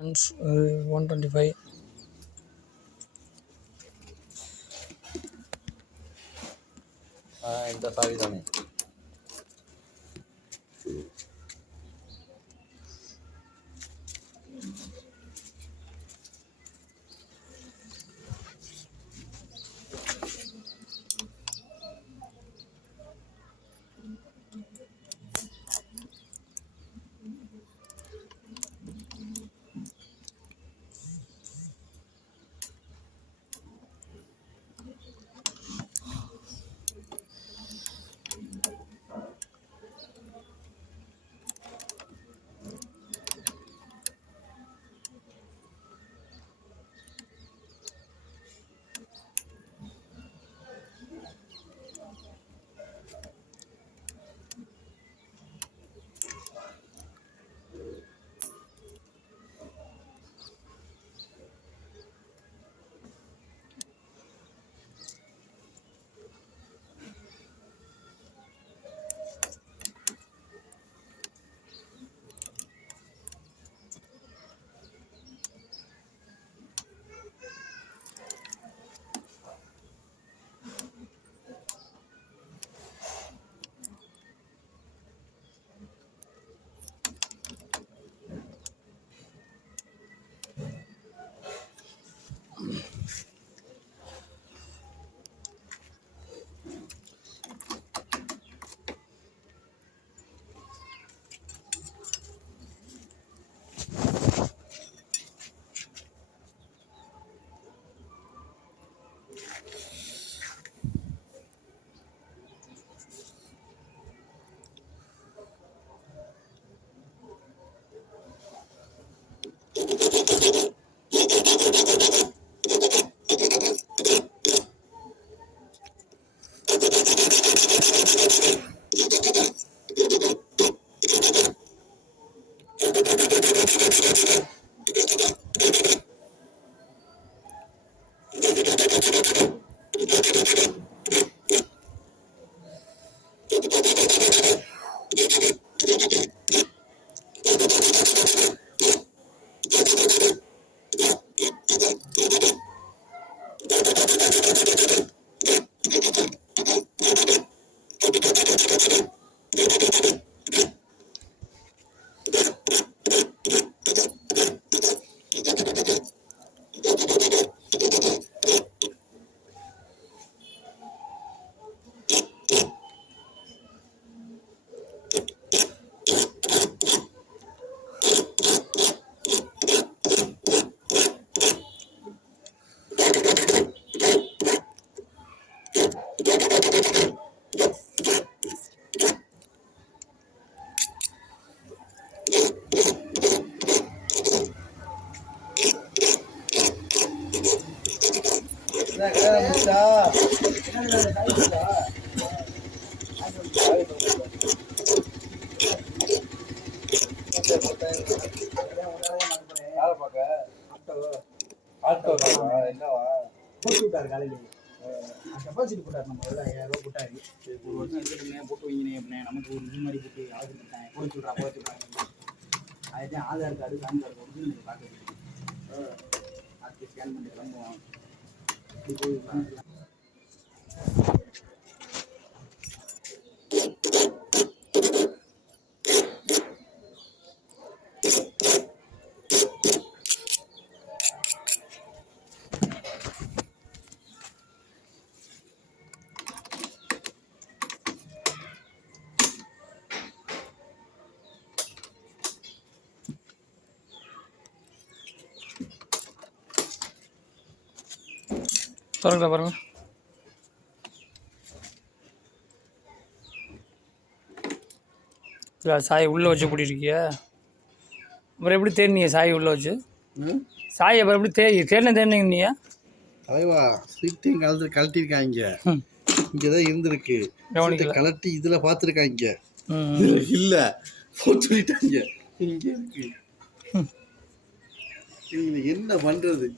125. இந்த சாவி தானே. டெபாசிட் போட்டார் நம்ம 5000 ரூபா போட்டாரு. ஒரு வருஷம் எடுத்துட்டு போட்டு வைங்க அப்படின்னா நமக்கு ஒரு இது மாதிரி போட்டு ஆர்டர் பண்ணிட்டாங்க. போட்டு விட்றாங்க. அதுதான் Aadhaar card pan card original பார்க்க அதுக்கு ஸ்கேன் பண்ணி கிளம்புவோம். பாருங்க இல்லை சாய் உள்ளே வச்சு பூட்டிருக்கியா? அப்புறம் எப்படி தேடினீங்க சாய் உள்ளே வச்சு? சாய் அப்புறம் எப்படி தேடினீங்க நீயா? தலைவா ஸ்வீட்டையும் கழட்டிருக்காங்க. இங்கே தான் இருந்திருக்கு. கலட்டி இதில் பார்த்துருக்காங்க. இல்லை போட்டு சொல்லிட்டாங்க. இங்கே இருக்கு. என்ன பண்ணுறது?